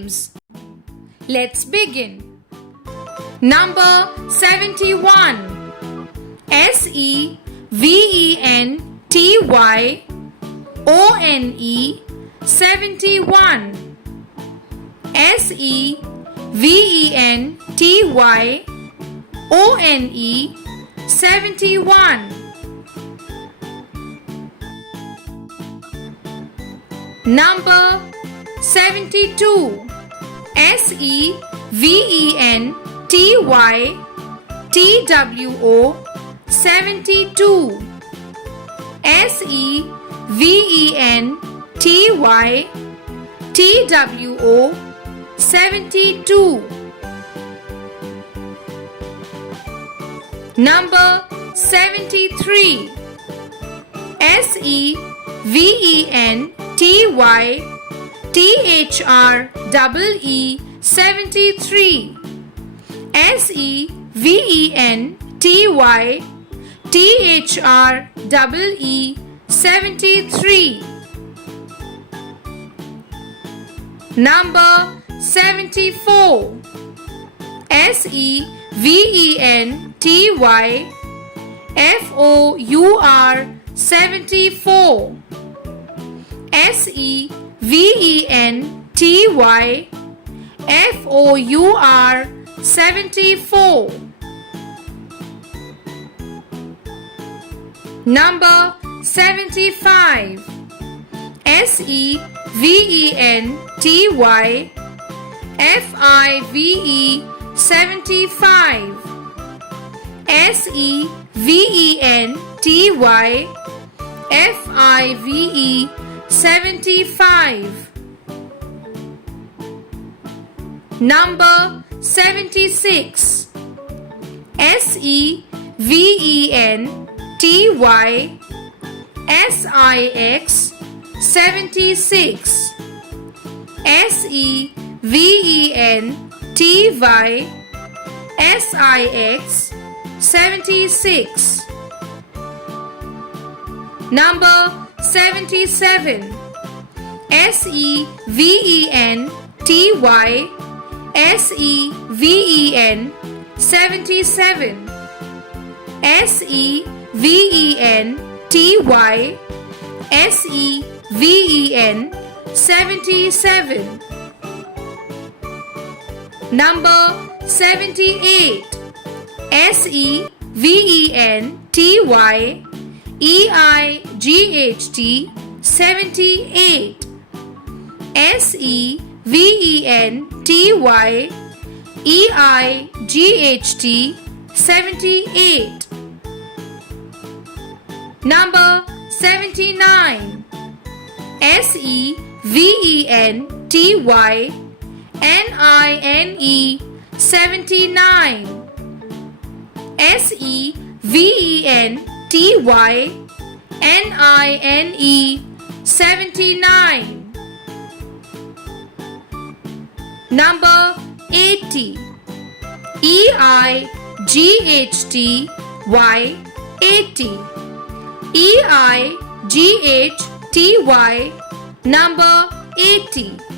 names. Let's begin. Number 71. SEVENTYONE 71. SEVENTYONE 71. Number 72. SEVENTYTWO 72. SEVENTYTWO 72. Number 73. SEVENTYTHREE 73. SEVENTYTHREE 73. Number 74. SEVENTYFOUR 74. SEVENTYFOUR 74. Number 75. SEVENTYFIVE 75. SEVENTYFIVE 75. Number 76. SEVENTYSIX 76. SEVENTYSIX 76. Number 77. SEVENTYSEVEN 77. SEVENTYSEVEN 77. Number 78. SEVENTYEIGHT 78. SEVENTYEIGHT 78. Number 79. SEVENTYNINE 79. SEVENTYNINE 79. Number 80. EIGHTY 80. EIGHTY number 80.